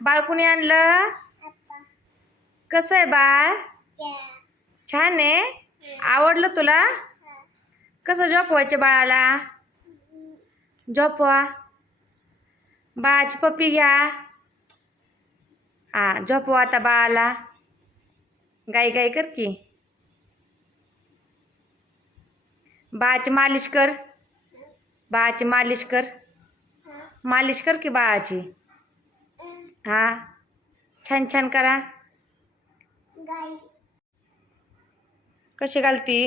बाळ कुणी आणलं? कसं आहे बाळ? छान आहे? आवडलं तुला? कसं झोपवायचे बाळाला? झोपवा बाळाची पप्पी घ्या. हा झोपवा आता बाळाला. गाई गाई कर की. बाळाची मालिश कर. बाळाची मालिश कर. मालिश कर की बाळाची. हा. छान छान करा. कशी घालती?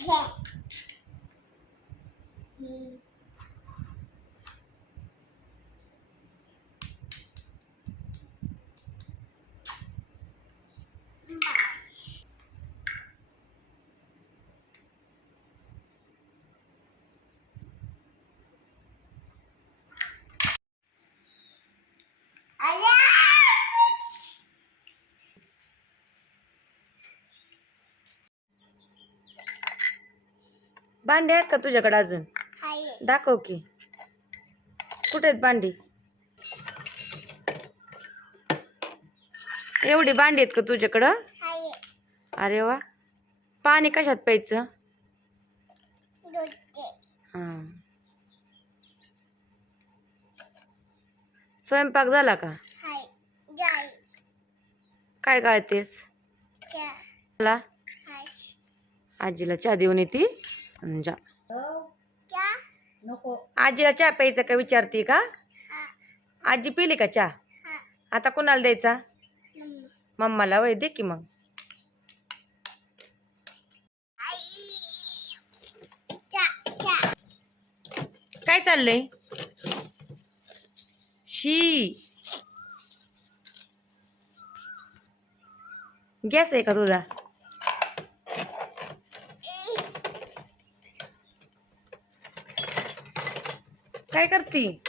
Yeah. Mm. भांडी आहेत का तुझ्याकडे अजून? दाखव की. कुठे आहेत भांडी? एवढी भांडी आहेत का तुझ्याकडं? अरे वा. पाणी कशात प्यायचं? हां. स्वयंपाक झाला का? काय गाळतेस? मला आजीला चहा देऊन येते. जा. आजीला चहा प्यायचा का विचारते का? आजी पिली का चहा? आता कुणाला द्यायचा? मम्माला वय दे की मग. काय चाललंय? शी. गॅस आहे का तुझा? काय करती?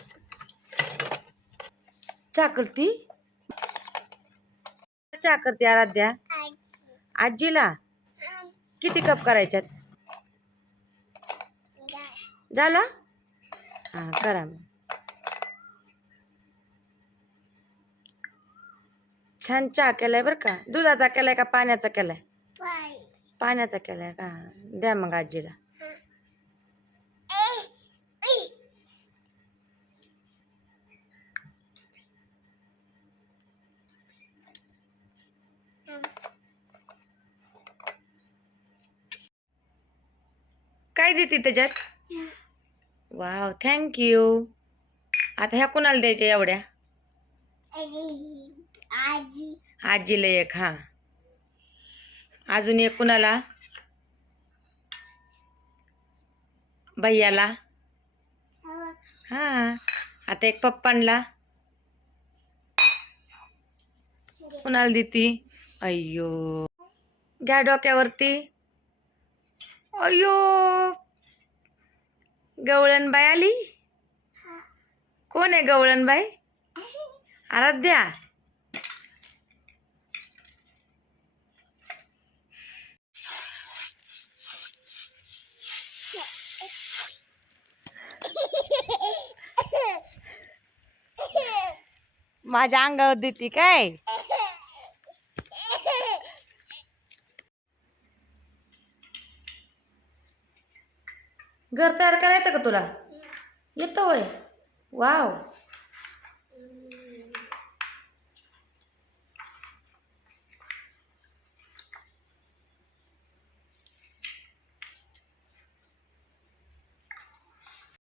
चहा करती? चहा करते आराध्या? आजीला? किती कप करायच्यात? झाला? हा करा मग. छान चहा केलाय बरं का. दुधाचा केलाय का पाण्याचा केलाय? पाण्याचा केलाय का? द्या मग आजीला. काय देते त्याच्यात? वाव थँक्यू आता ह्या कुणाला द्यायच्या एवढ्या? आजीला एक हा. अजून एक कुणाला? भैयाला? हा. आता एक पप्पांना कुणाला देती? अय्यो. घ्या डोक्यावरती. अय्यो गवळणबाई आली? कोण आहे गवळणबाई? आराध्या. माझ्या अंगावर देते काय? घर तयार करायचं का तुला? येतं वय. वाव.